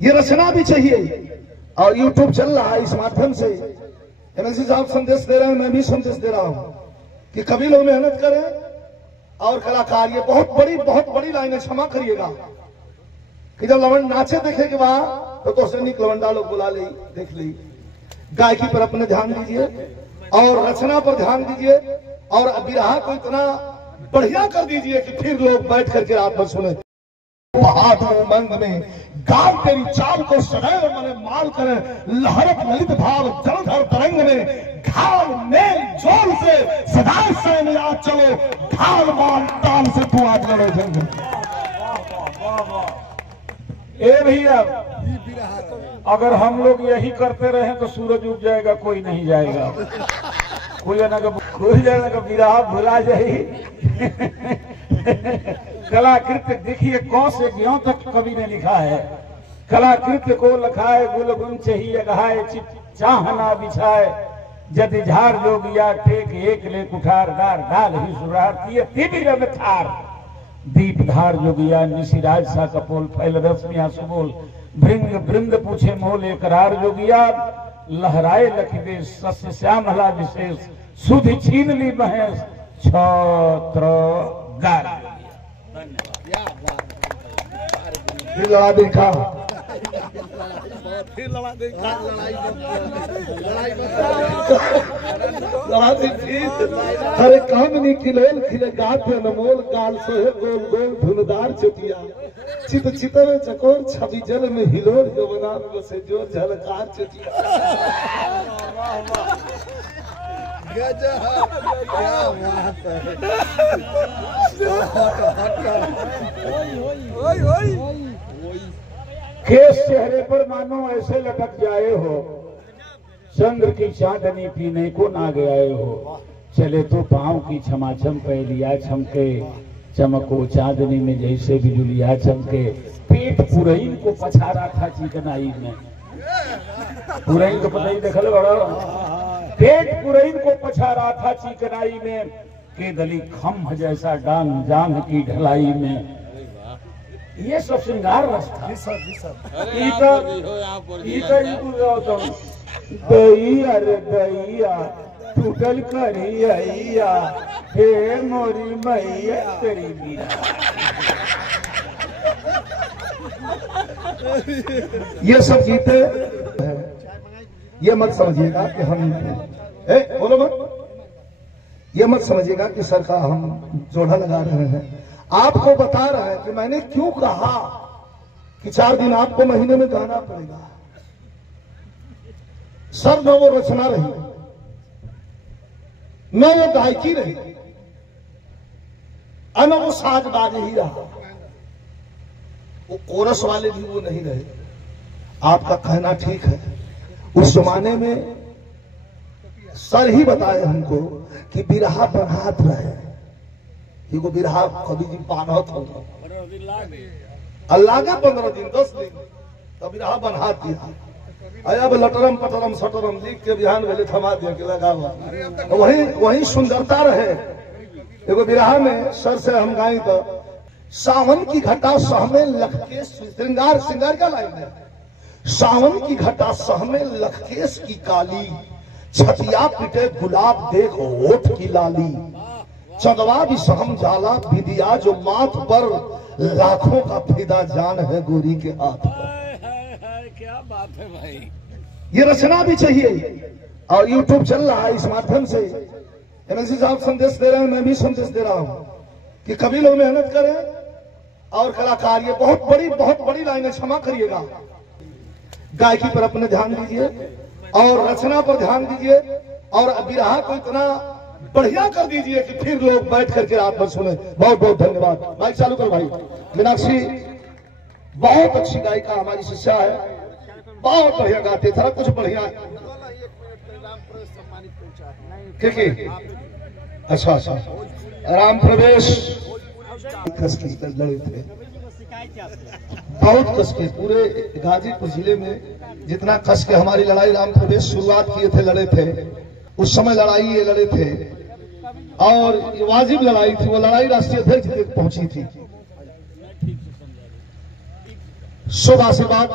ये रचना भी चाहिए। और यूट्यूब चल रहा है, इस माध्यम से एमएलसी साहब संदेश दे रहे हैं, मैं भी संदेश दे रहा हूं कि कभी लोग मेहनत करें और कलाकार, ये बहुत बड़ी लाइन है, क्षमा करिएगा कि जब लवंड नाचे देखे के बाद तो से निक लवंडा लोग बुला ले, देख ली। गायकी पर अपने ध्यान दीजिए और रचना पर ध्यान दीजिए और बिरहा को इतना बढ़िया कर दीजिए कि फिर लोग बैठ करके रात भर सुने। बहादुर उमंग में गांव तेरी चाल को सदैव मने माल करे, लहरत ललित भाव जलधर तरंग में घाव में जोर से सदा सैन याद चलो, ढाल माल ताल से तू आज लड़ो जंग। ए भैया, अगर हम लोग यही करते रहे तो सूरज उग जाएगा, कोई नहीं जाएगा, कोई जाएगा का बिरहा भुला जाए। कलाकृत्य देखिए कौन से ज्ञों तक कवि ने लिखा है। कलाकृत्य को लखाए गुल गुन चाहिए गहाए, चाहना बिछाए जदि झार जोगिया टेक एक ले कुठार, डार डाल ही सुरारती तिबिर में थार, दीप धार जोगिया निशिराज सा कपोल, फैल रश्मिया सुबोल, भृंग बृंद पूछे मोल एकरार जोगिया, लहराए लखिदे सस्य श्यामला विशेष, सुधि छीन ली महेश छत्र गार। लड़ा देखा, लड़ा देखी, हरे कामनी खिलोल खिले गाते अनमोल, काल सोहे गोल गोल धुनदार चटिया, चित चितवे चकोर छवि जल में हिलोर, यमुना में बसे जो झलकार चटिया। क्या बात है। केस चेहरे पर मानो ऐसे लटक जाए हो, चंद्र की चांदनी पीने को ना गए हो, चले तो पांव की छमाछम पहलिया छमके, चमको चांदनी में जैसे बिजुलिया चमके, पेट पुरैन को पछारा था चिकनाई में, पुरैन को पता ही देखल बड़ा, पेट पुरैन को पछारा था चिकनाई में, के दली खम्भ जैसा डांग जांग की ढलाई में। ये सब श्रृंगार रस था। दैया रे दैया टूटल करिया, हे मोरी मैया तेरी मीरा। ये सब गीते ये मत समझिएगा कि हम बोलो मत, ये मत समझिएगा कि सर का हम जोड़ा लगा रहे हैं। आपको बता रहे हैं कि मैंने क्यों कहा कि 4 दिन आपको महीने में गाना पड़ेगा। सर न वो रचना रही, न वो गायकी रही, न वो साजबाज ही रहा, वो कोरस वाले भी वो नहीं रहे। आपका कहना ठीक है, उस जमाने में सर ही बताए हमको कि बिरहा बनात रहे, एगो बिरहा कवि जी बानत हो अल्लाह के 15 दिन 10 दिन तो बिरहा बना दिया। अब लटरम पटरम सटरम लिख के बिहान वेले थमा दिया कि लगा वही सुंदरता रहे। एगो बिरहा में सर से हम गाई तो, सावन की घटा सहमे लखकेश, श्रृंगार का लाइन है, सावन की घटा सहमे लखकेश की काली, छतिया पिटे गुलाब देख होठ की लाली, चंदवा भी सहम जाला विदिया जो माथ पर, लाखों का फिदा जान है गोरी के हाथ पर। क्या बात है भाई। ये रचना भी चाहिए और यूट्यूब चल रहा है, इस माध्यम से एमएलसी साहब संदेश दे रहे हैं, मैं भी संदेश दे रहा हूं कि कभी लोग मेहनत करें और कलाकार, ये बहुत बड़ी लाइन है, क्षमा करिएगा। गायकी पर अपने ध्यान दीजिए और रचना पर ध्यान दीजिए और बिरहा को इतना बढ़िया कर दीजिए कि फिर लोग बैठ करके रात भर सुने। बहुत धन्यवाद। माइक चालू कर भाई। मीनाक्षी बहुत अच्छी गायिका हमारी शिष्या है, बहुत बढ़िया गाते, थोड़ा कुछ बढ़िया। अच्छा राम प्रवेश कस के लड़े थे, बहुत कस के, पूरे गाजीपुर जिले में जितना कस के हमारी लड़ाई राम प्रवेश शुरुआत किए थे, लड़े थे, उस समय लड़ाई ये लड़े थे और ये वाजिब लड़ाई थी। वो लड़ाई राष्ट्रीय अध्यक्ष तक पहुंची थी। शुभ आशीर्वाद।